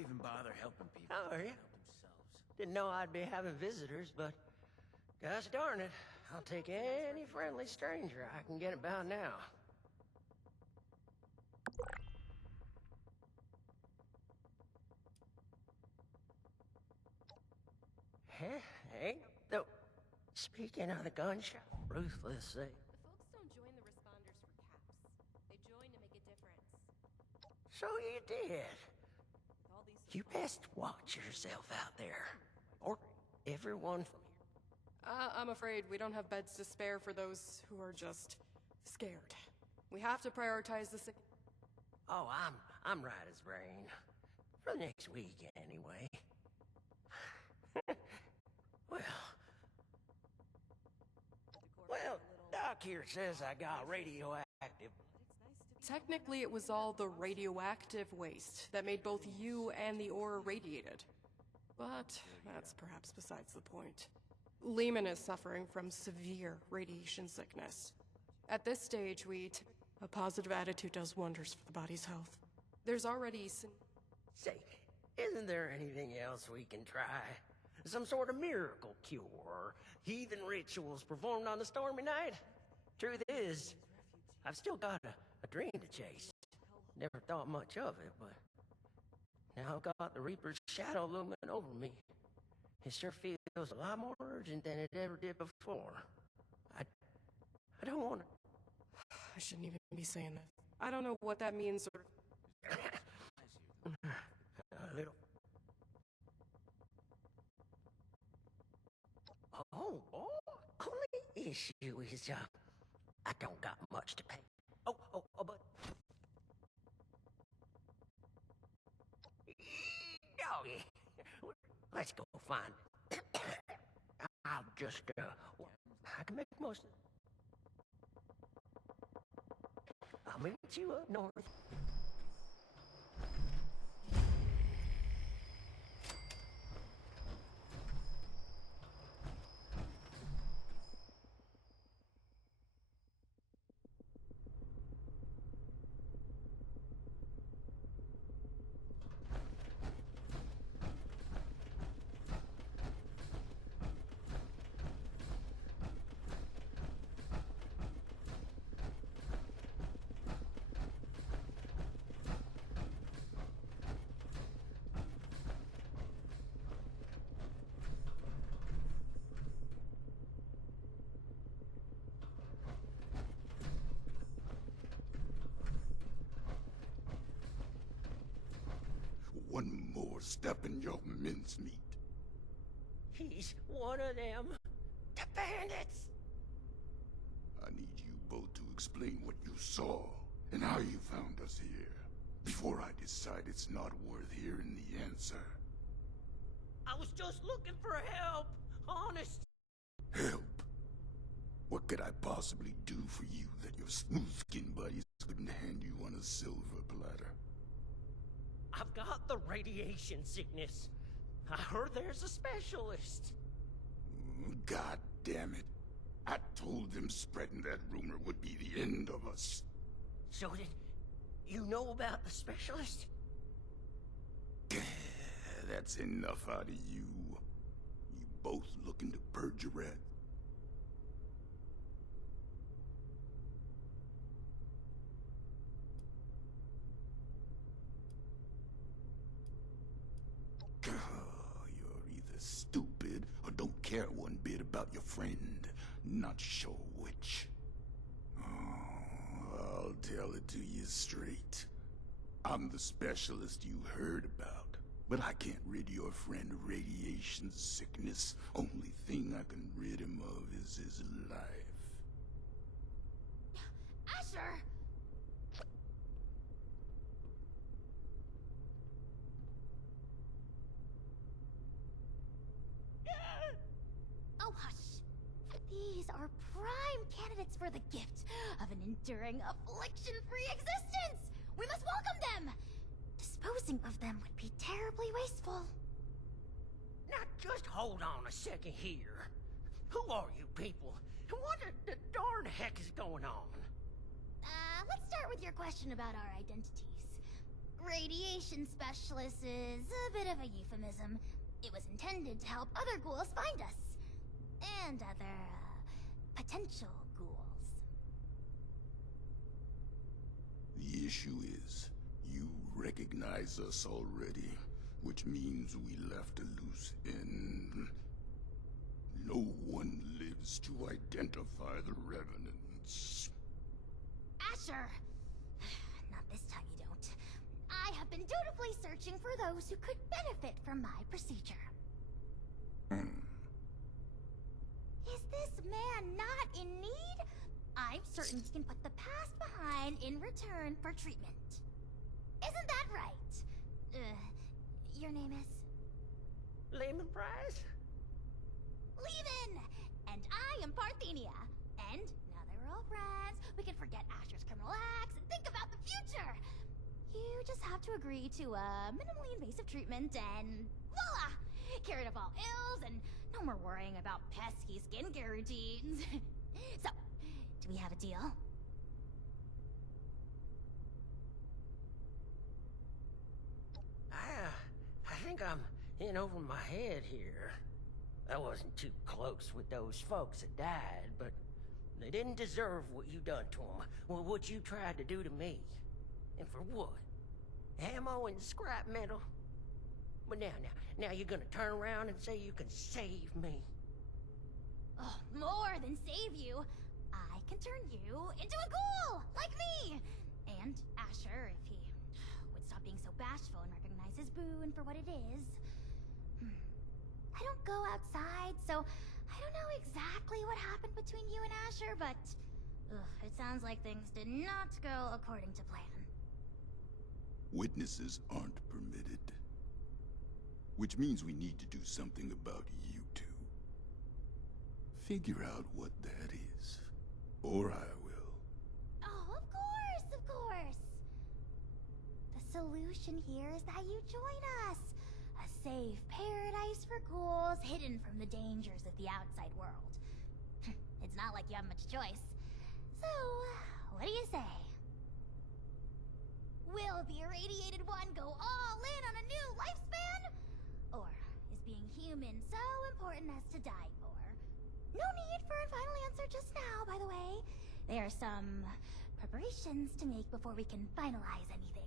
even bother helping people How are you? help themselves? Didn't know I'd be having visitors, but gosh darn it, I'll take any friendly stranger I can get about now. Hey, though, speaking of the gun shop, ruthless, The folks don't join the responders for caps. They join to make a difference. so you did. With all these You best watch yourself out there, or everyone from here. I'm afraid we don't have beds to spare for those who are just scared. We have to prioritize the sick. Oh, I'm right as rain. For the next week, anyway. Well, Doc here says I got radioactive. Technically, it was all the radioactive waste that made both you and the aura radiated. But that's perhaps besides the point. Lehman is suffering from severe radiation sickness. At this stage, a positive attitude does wonders for the body's health. There's already Say, isn't there anything else we can try? Some sort of miracle cure, or heathen rituals performed on the stormy night? Truth is, I've still got a dream to chase. Never thought much of it, but now I've got the Reaper's shadow looming over me. It sure feels a lot more urgent than it ever did before. I don't want to... I shouldn't even be saying that. I don't know what that means or... A little... Oh, only issue is, I don't got much to pay. But... Doggy, let's go find it. I'll just, I can make most of it. I'll meet you up north. One more step in your mincemeat. He's one of them. The bandits! I need you both to explain what you saw and how you found us here, before I decide it's not worth hearing the answer. I was just looking for help, honest. Help? What could I possibly do for you that your smooth-skinned buddies couldn't hand you on a silver platter? I've got the radiation sickness. I heard there's a specialist. God damn it. I told them spreading that rumor would be the end of us. So did you know about the specialist? That's enough out of you. You both looking to purge your wrath? You're either stupid or don't care one bit about your friend. Not sure which. Oh, I'll tell it to you straight. I'm the specialist you heard about, but I can't rid your friend of radiation sickness. Only thing I can rid him of is his life. Asher! Oh, hush. These are prime candidates for the gift of an enduring, affliction-free existence! We must welcome them! Disposing of them would be terribly wasteful. Now just hold on a second here. Who are you people? And what the darn heck is going on? Let's start with your question about our identities. radiation specialist is a bit of a euphemism. It was intended to help other ghouls find us. And other, potential ghouls. The issue is, you recognize us already, which means we left a loose end. No one lives to identify the revenants. Asher! Not this time you don't. I have been dutifully searching for those who could benefit from my procedure. Is this man not in need? I'm certain he can put the past behind in return for treatment. Isn't that right? Your name is? Lemon Prize? Levin! And I am Parthenia. And now that we're all friends, we can forget Asher's criminal acts and think about the future. You just have to agree to minimally invasive treatment and voila! Cured of all ills and no more worrying about pesky skincare routines. So, do we have a deal? I think I'm in over my head here. I wasn't too close with those folks that died, but they didn't deserve what you done to them. Well, what you tried to do to me. And for what? Ammo and scrap metal? But now you're gonna turn around and say you can save me. Oh, more than save you. I can turn you into a ghoul, like me! And Asher, if he would stop being so bashful and recognize his boon for what it is. I don't go outside, so I don't know exactly what happened between you and Asher, but it sounds like things did not go according to plan. Witnesses aren't permitted. Which means we need to do something about you two. Figure out what that is. Or I will. Oh, of course, of course. The solution here is that you join us. A safe paradise for ghouls hidden from the dangers of the outside world. It's not like you have much choice. So, what do you say? Will the irradiated one go all in on a new lifespan? Or is being human so important as to die for? No need for a final answer just now, by the way. There are some preparations to make before we can finalize anything.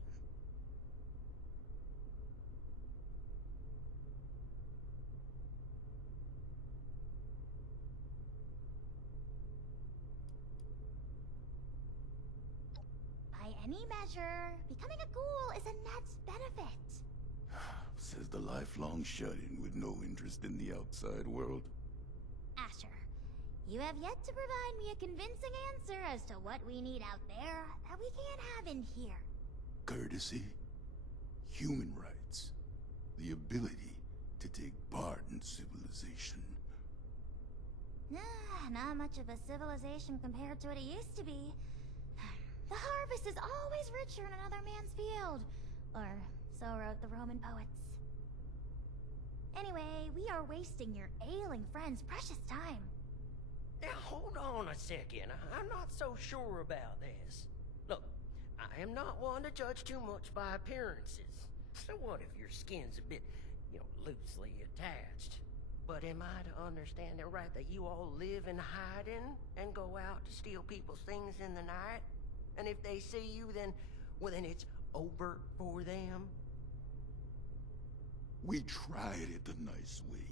By any measure, becoming a ghoul is a net benefit. Says the lifelong shut-in with no interest in the outside world. Asher, you have yet to provide me a convincing answer as to what we need out there that we can't have in here. Courtesy, human rights, the ability to take part in civilization. Not much of a civilization compared to what it used to be. The harvest is always richer in another man's field. Or so wrote the Roman poets. Anyway, we are wasting your ailing friend's precious time. Now, hold on a second. I'm not so sure about this. Look, I am not one to judge too much by appearances. So what if your skin's a bit, loosely attached? But am I to understand it right that you all live in hiding and go out to steal people's things in the night? And if they see you, then it's over for them? We tried it the nice way.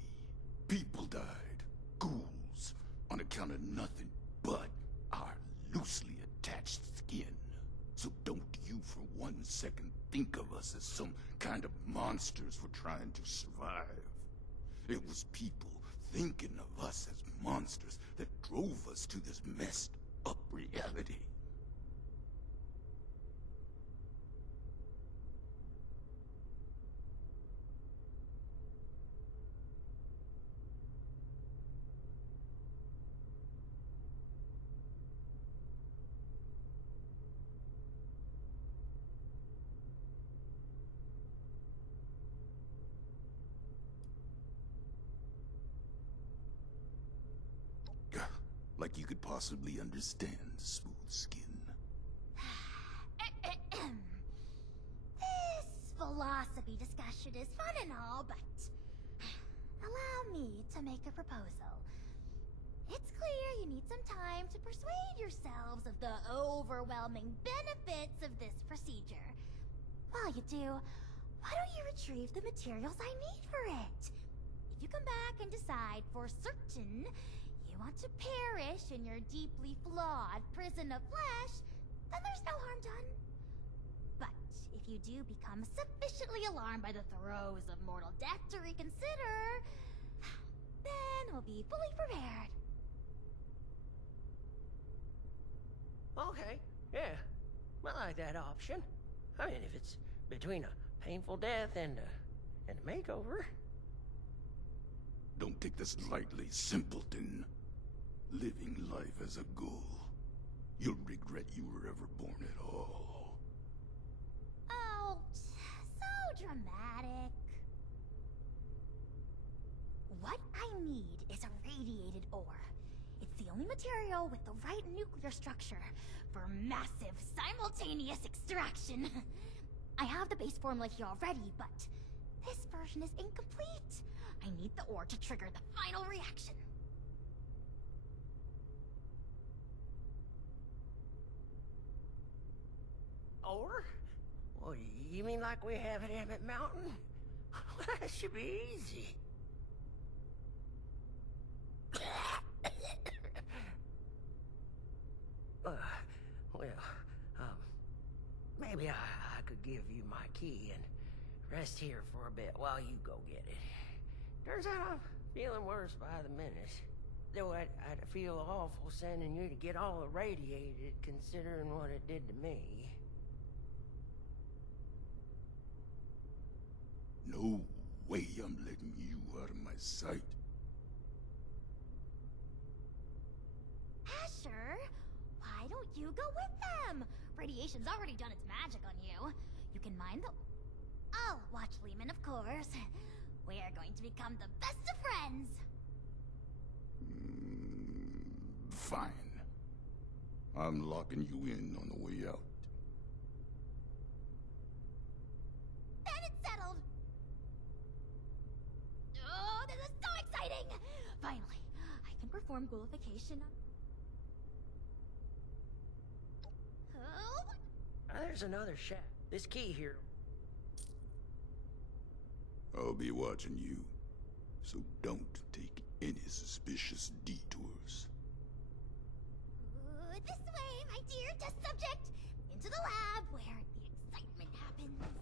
People died. Ghouls. On account of nothing but our loosely attached skin. So don't you for 1 second think of us as some kind of monsters for trying to survive. It was people thinking of us as monsters that drove us to this messed up reality. Like you could possibly understand smooth skin. This Therapy discussion is fun and all, but allow me to make a proposal. It's clear you need some time to persuade yourselves of the overwhelming benefits of this procedure. While you do, why don't you retrieve the materials I need for it? If you come back and decide for certain you want to perish in your deeply flawed prison of flesh, then there's no harm done. But if you do become sufficiently alarmed by the throes of mortal death to reconsider, then we'll be fully prepared. Okay, yeah. I like that option. I mean, if it's between a painful death and a makeover. Don't take this lightly, simpleton. Living life as a ghoul. You'll regret you were ever born at all. Oh, so dramatic. What I need is a radiated ore. It's the only material with the right nuclear structure for massive simultaneous extraction. I have the base formula here already, but this version is incomplete. I need the ore to trigger the final reaction. Or? Well, you mean like we have at Emmett Mountain? That should be easy. Maybe I could give you my key and rest here for a bit while you go get it. Turns out I'm feeling worse by the minute. Though I'd feel awful sending you to get all irradiated, considering what it did to me. No way I'm letting you out of my sight. Asher, why don't you go with them? Radiation's already done its magic on you. You can mind the... I'll watch Lehman, of course. We're going to become the best of friends. Fine. I'm locking you in on the way out. Then it's settled. Oh, this is so exciting! Finally, I can perform ghoulification on... Oh, There's another shack. This key here. I'll be watching you, so don't take any suspicious detours. this way, my dear test subject! Into the lab where the excitement happens.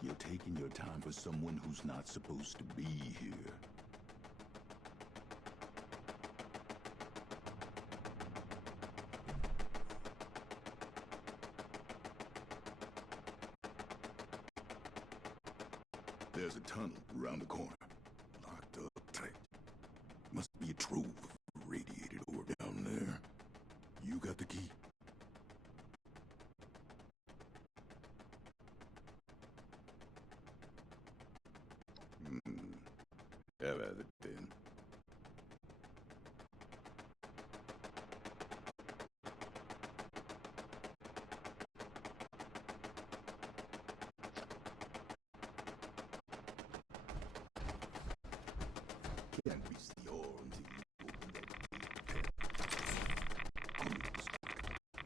You're taking your time for someone who's not supposed to be here. There's a tunnel around the corner. Locked up tight. Must be a trove of radiated ore down there. You got the key? Have at it then. Can't reach the ore until you open that gate. Come here, Mr.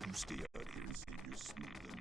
You stay out here and save your smooth enough.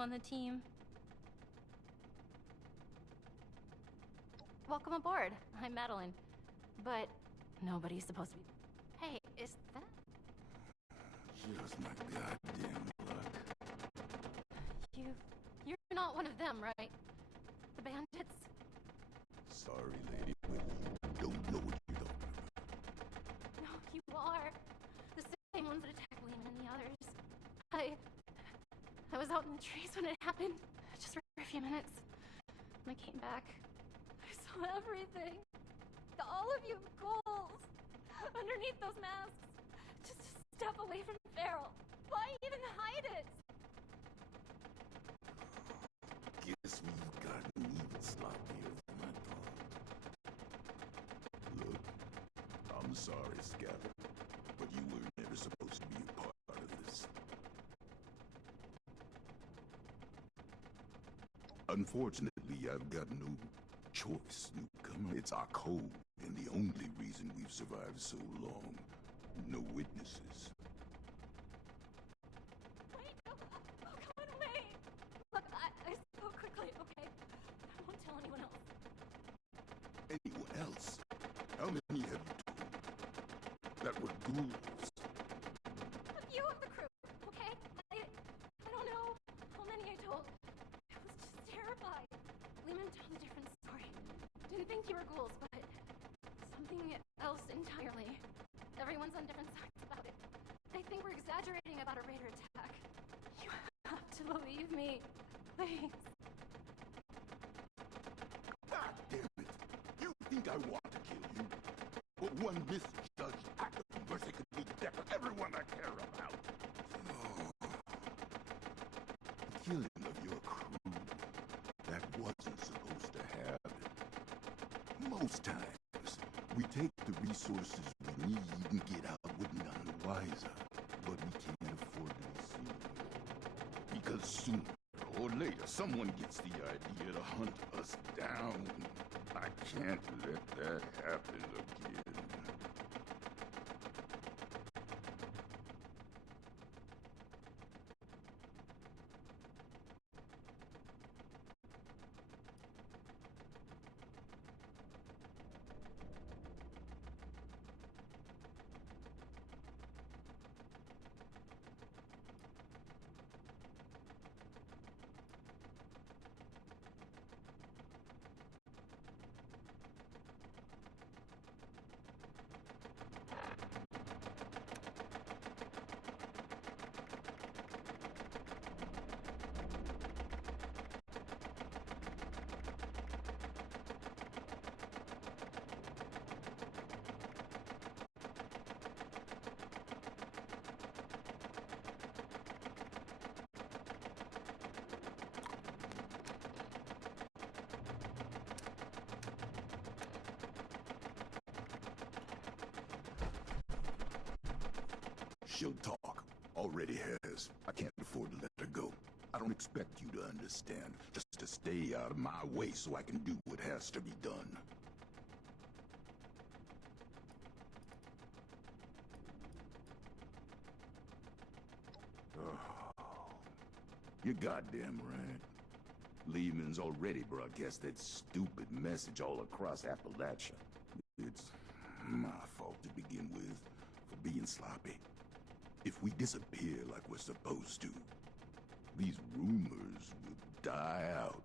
On the team. Welcome aboard. I'm Madeline. But nobody's supposed to be. Hey, is that? Just my goddamn luck. You're not one of them, right? The bandits? Sorry, lady, but you don't know what you're talking about. No, you are. The same ones that attacked Lehman and the others. I was out in the trees when it happened, just for a few minutes. When I came back, I saw everything. All of you ghouls, underneath those masks. Just a step away from Feral. Why even hide it? Guess we've gotten even sloppier than I thought. Look, I'm sorry, Scatter, but you were never supposed to be a part of this. Unfortunately, I've got no choice, newcomer. It's our code, and the only reason we've survived so long. No witnesses. Wait, no, come on, wait. Look, I spoke quickly, okay? I won't tell anyone else. Anyone else? How many have you told? That were ghouls? A few of the crew, okay? I don't know how many I told. I was just terrified. Lehman told a different story. Didn't think you were ghouls, but something else entirely. Everyone's on different sides about it. They think we're exaggerating about a raider attack. You have to believe me. Please. God damn it! You think I want to kill you? But one misjudged act of mercy could be the death of everyone I care about. Oh. The killing of your crew. That wasn't supposed to happen. Most times, we take the resources we need and get out with none the wiser. But we can't afford to be seen. Because sooner or later, someone gets the idea to hunt us down. I can't let that happen again. She'll talk. Already has. I can't afford to let her go. I don't expect you to understand. Just to stay out of my way so I can do what has to be done. You're goddamn right. Lehman's already broadcast that stupid message all across Appalachia. It's my fault to begin with, for being sloppy. If we disappear like we're supposed to, these rumors will die out.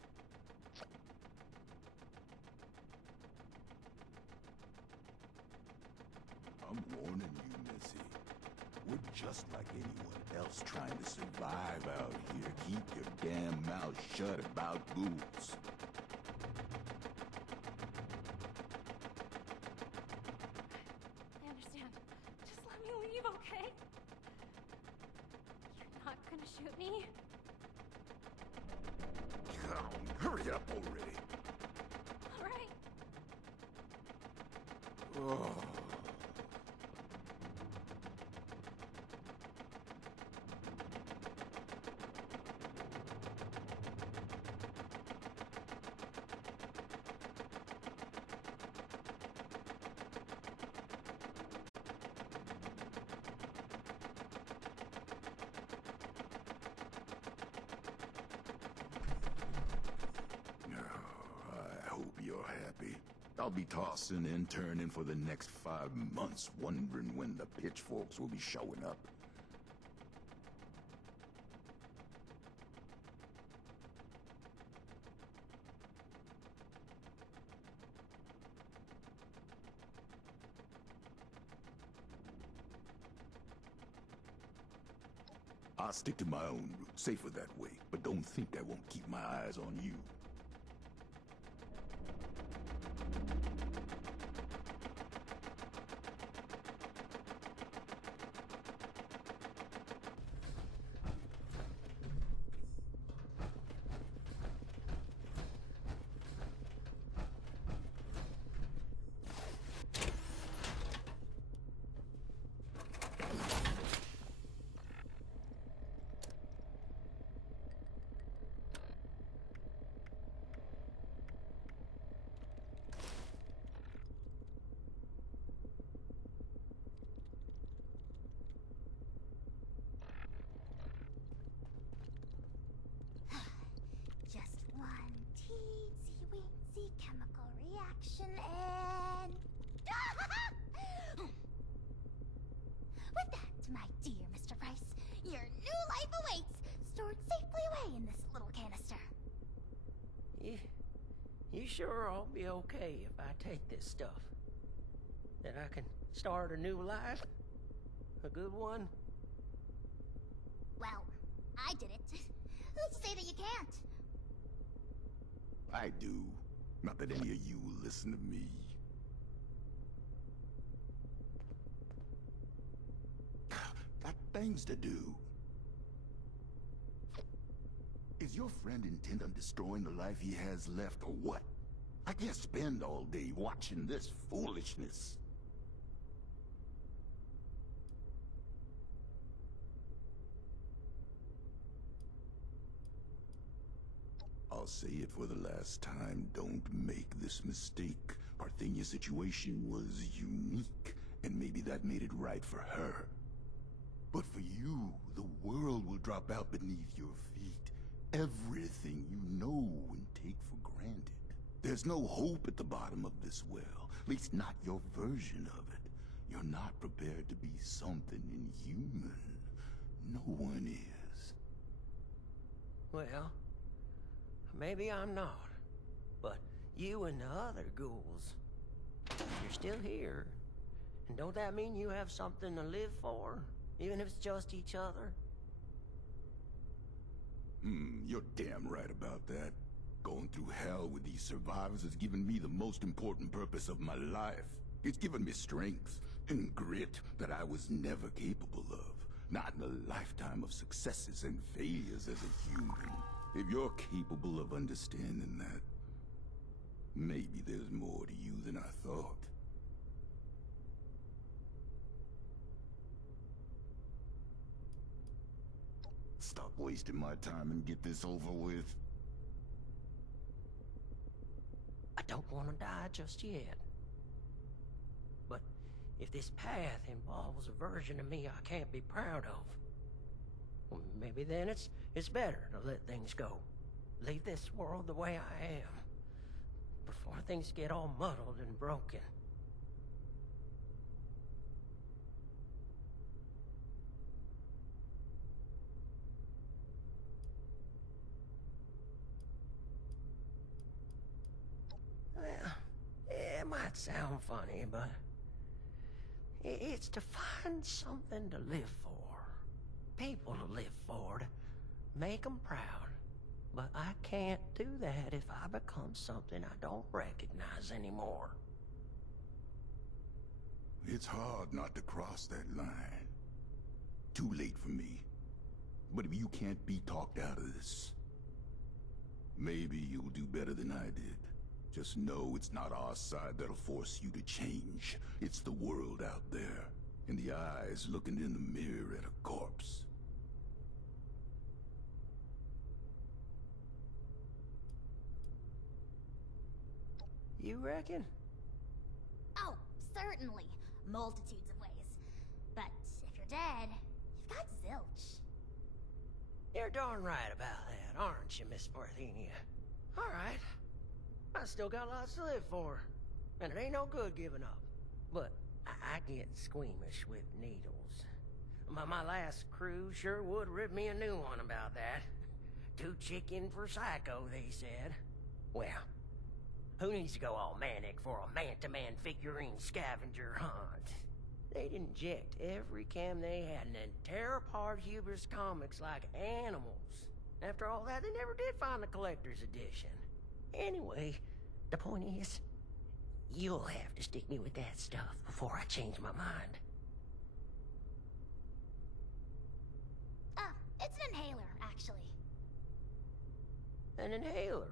I'm warning you, Missy. We're just like anyone else trying to survive out here. Keep your damn mouth shut about ghouls. I understand. Just let me leave, okay? You're not gonna shoot me? Come on, hurry up already. Alright. Oh. I hope you're happy. I'll be tossing and turning for the next 5 months, wondering when the pitchforks will be showing up. I'll stick to my own route, safer that way, but don't think I won't keep my eyes on you. Just one teensy-weensy chemical reaction and... With that, my dear Mr. Price, your new life awaits, stored safely away in this little canister. You sure I'll be okay if I take this stuff? That I can start a new life? A good one? Well, I did it. Who's to say that you can't? I do. Not that any of you will listen to me. Got things to do. Is your friend intent on destroying the life he has left, or what? I can't spend all day watching this foolishness. I'll say it for the last time, don't make this mistake. Parthenia's situation was unique, and maybe that made it right for her. But for you, the world will drop out beneath your feet. Everything you know and take for granted. There's no hope at the bottom of this well, at least not your version of it. You're not prepared to be something inhuman. No one is. Well, maybe I'm not. But you and the other ghouls, you're still here. And don't that mean you have something to live for? Even if it's just each other? You're damn right about that. Going through hell with these survivors has given me the most important purpose of my life. It's given me strength and grit that I was never capable of. Not in a lifetime of successes and failures as a human. If you're capable of understanding that, maybe there's more to you than I thought. stop wasting my time and get this over with. I don't want to die just yet. But if this path involves a version of me I can't be proud of, well, maybe then it's better to let things go. Leave this world the way I am, before things get all muddled and broken. Well, it might sound funny, but it's to find something to live for. People to live for, to make them proud. But I can't do that if I become something I don't recognize anymore. It's hard not to cross that line. Too late for me. But if you can't be talked out of this, maybe you'll do better than I did. Just know it's not our side that'll force you to change. It's the world out there, and the eyes looking in the mirror at a corpse. You reckon? Oh, certainly. Multitudes of ways. But if you're dead, you've got zilch. You're darn right about that, aren't you, Miss Parthenia? All right. I still got lots to live for. And it ain't no good giving up. But I get squeamish with needles. My last crew sure would rip me a new one about that. Too chicken for psycho, they said. Well, who needs to go all manic for a man-to-man figurine scavenger hunt? They'd inject every cam they had and then tear apart Hubris comics like animals. After all that, they never did find the collector's edition. Anyway, the point is, you'll have to stick me with that stuff before I change my mind. It's an inhaler, actually. An inhaler?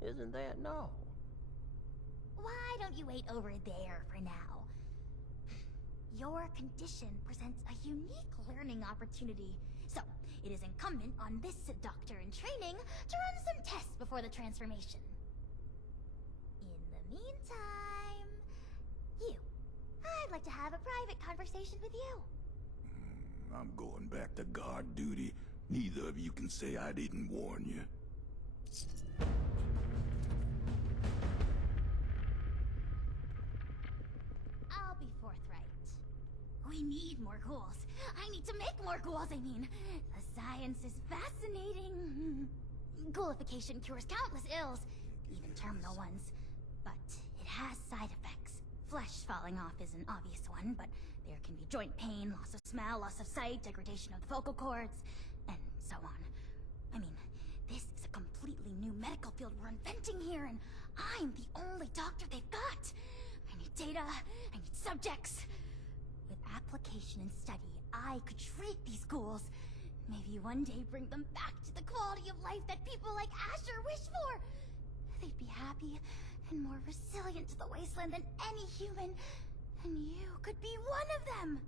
Isn't that no? Why don't you wait over there for now? Your condition presents a unique learning opportunity, so it is incumbent on this doctor in training to run some tests before the transformation. In the meantime, I'd like to have a private conversation with you. I'm going back to guard duty. Neither of you can say I didn't warn you. I'll be forthright. We need more ghouls. I need to make more ghouls, I mean. The science is fascinating. Ghoulification cures countless ills, even terminal ones. But it has side effects. Flesh falling off is an obvious one, but there can be joint pain, loss of smell, loss of sight, degradation of the vocal cords, and so on. I mean, this is a completely new medical field we're inventing here, and I'm the only doctor they've got. I need data, I need subjects. With application and study, I could treat these ghouls. Maybe one day bring them back to the quality of life that people like Asher wish for. They'd be happy and more resilient to the wasteland than any human. And you could be one of them!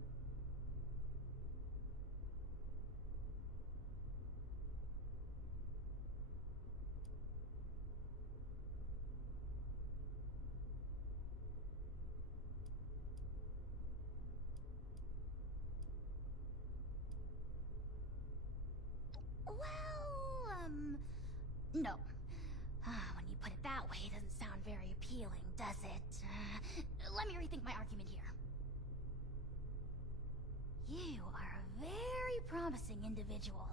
No. When you put it that way, it doesn't sound very appealing, does it? Let me rethink my argument here. You are a very promising individual.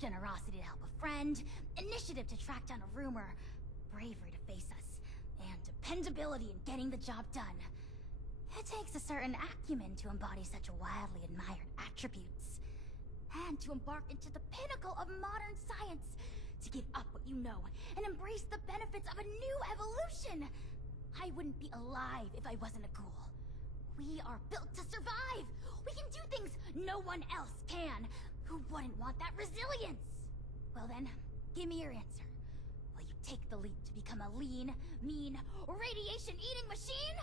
Generosity to help a friend, initiative to track down a rumor, bravery to face us, and dependability in getting the job done. It takes a certain acumen to embody such wildly admired attributes. And to embark into the pinnacle of modern science, to give up what you know, and embrace the benefits of a new evolution. I wouldn't be alive if I wasn't a ghoul. We are built to survive! We can do things no one else can! Who wouldn't want that resilience? Well then, give me your answer. Will you take the leap to become a lean, mean, radiation-eating machine?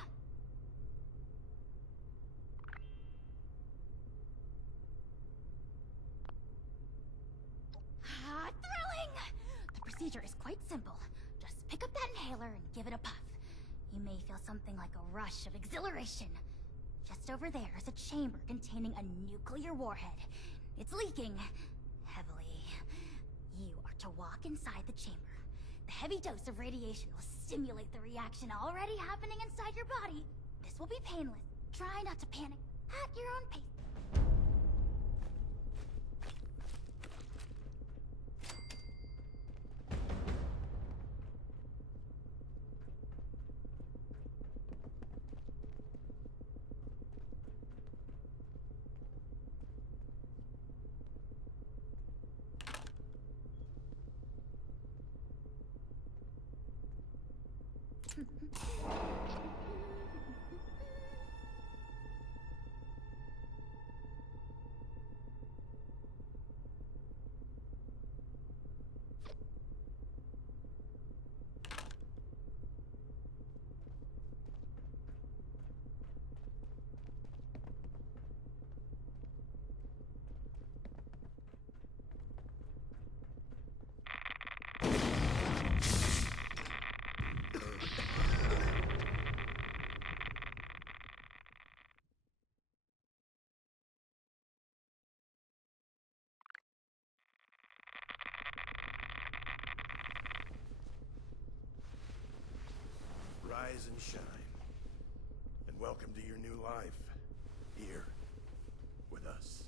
procedure is quite simple. Just pick up that inhaler and give it a puff. You may feel something like a rush of exhilaration. Just over there is a chamber containing a nuclear warhead. It's leaking heavily. You are to walk inside the chamber. The heavy dose of radiation will stimulate the reaction already happening inside your body. This will be painless. Try not to panic at your own pace. Rise and shine. And welcome to your new life. Here. With us.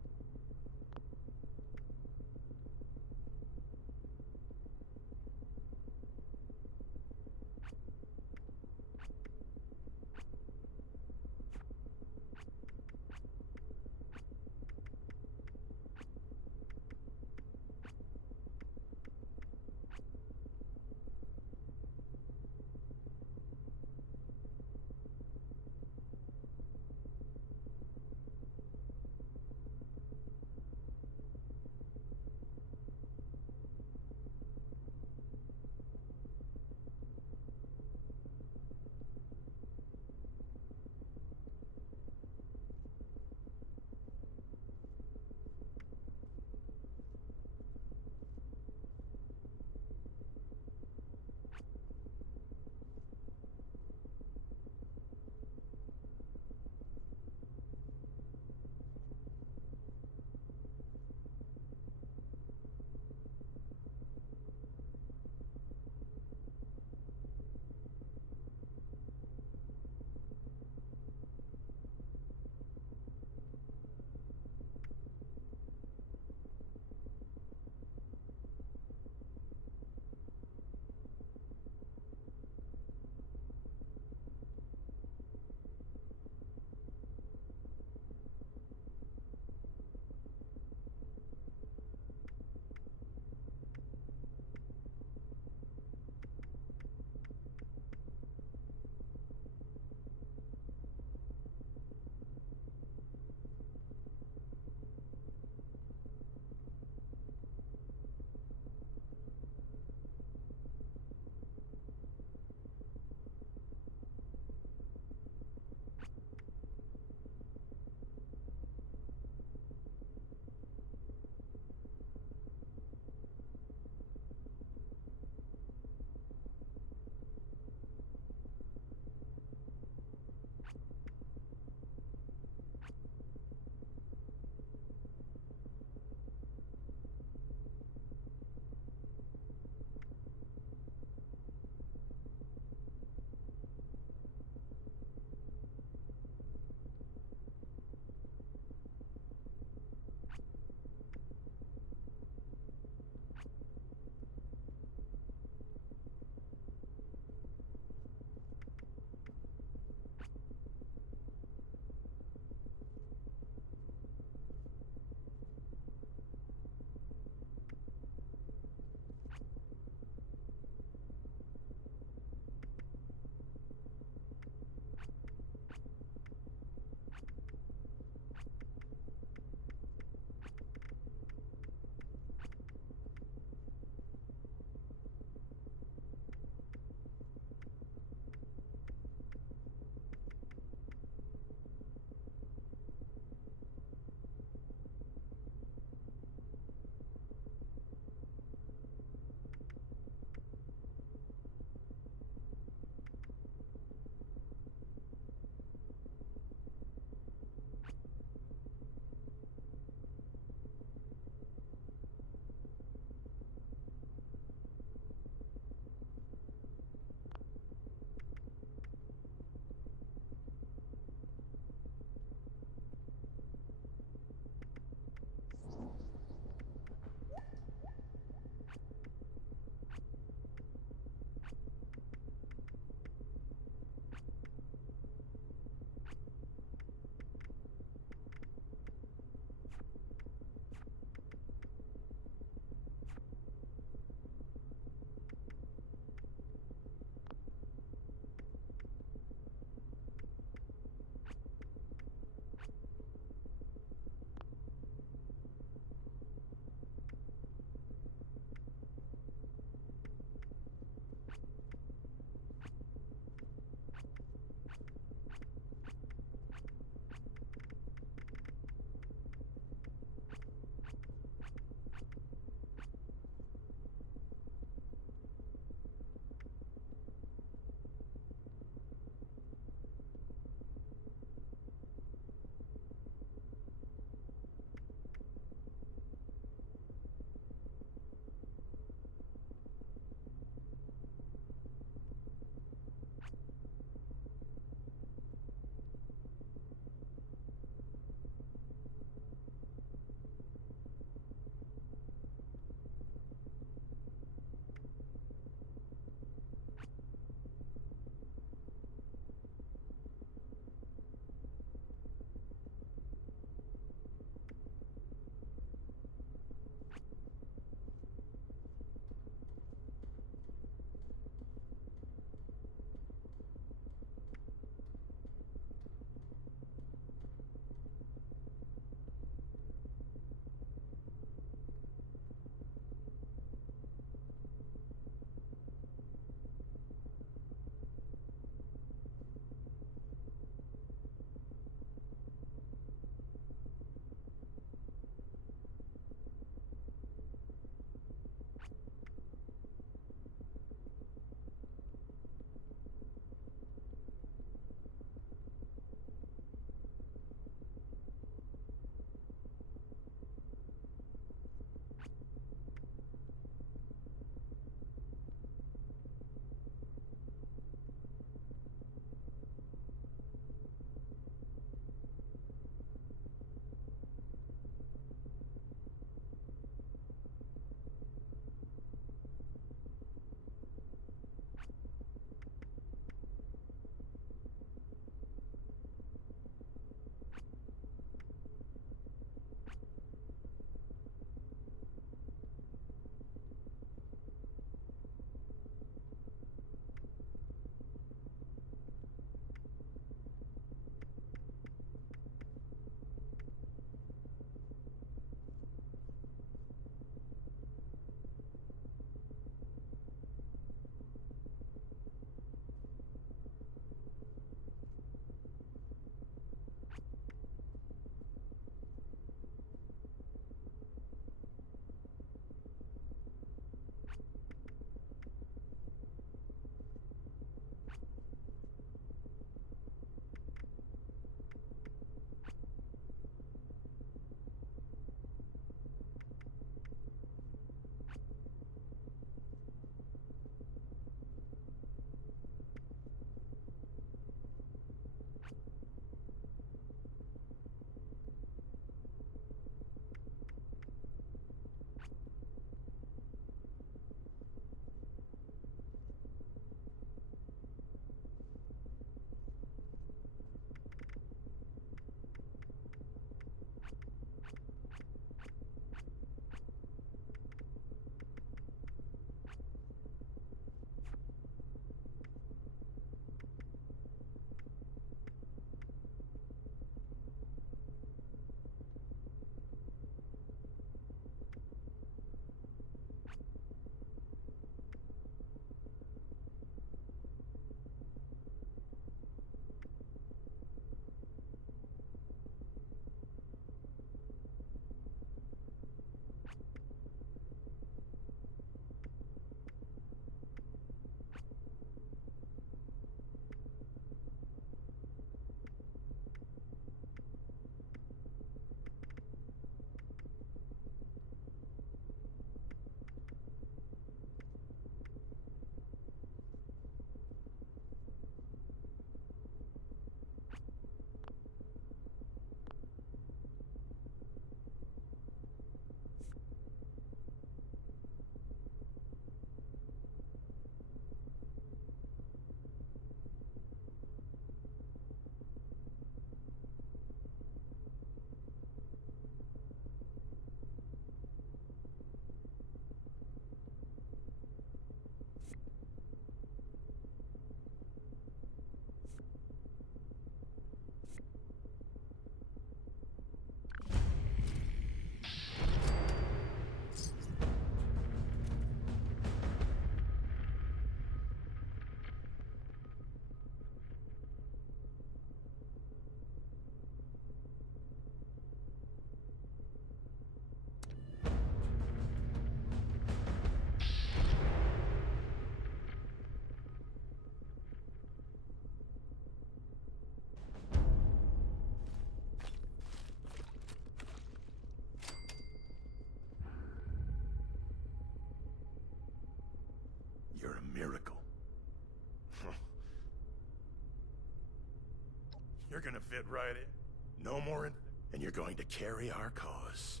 You're gonna fit right in. No more and you're going to carry our cause.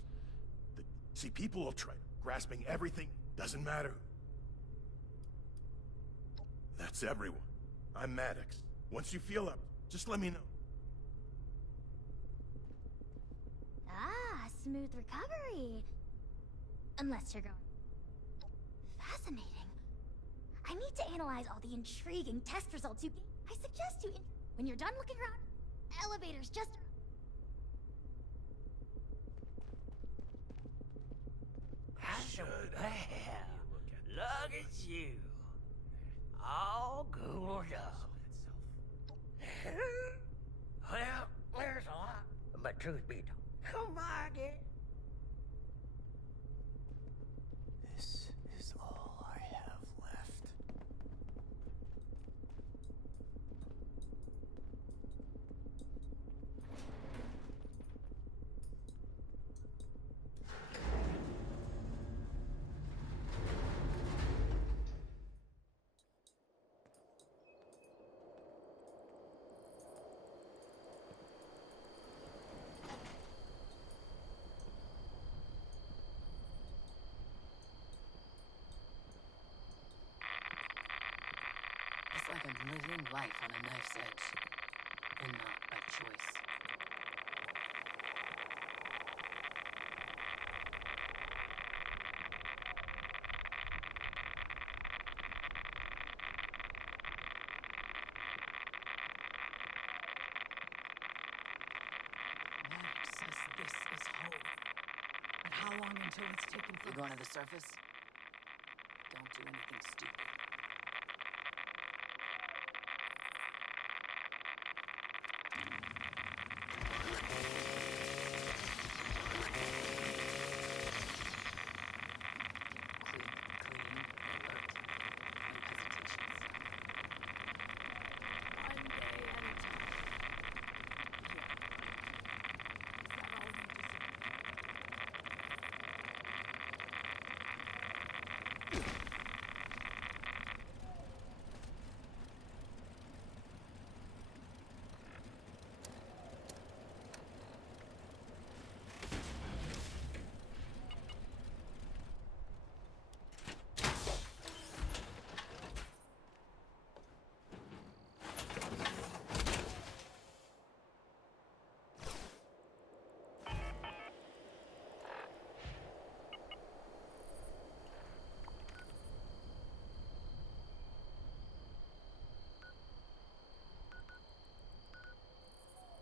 See, people will try grasping everything. Doesn't matter. That's everyone. I'm Maddox. Once you feel up, just let me know. Ah, smooth recovery. Unless you're going. Fascinating. I need to analyze all the intriguing test results you gave. I suggest you, when you're done looking around, elevators just... Look at you. All ghouled up. Well, there's a lot. But truth be told, oh my God. This is all I have left. It's like I'm living life on a knife's edge, and not by choice. Maddox says this is home. But how long until it's taken from... You going to the surface? Don't do anything stupid.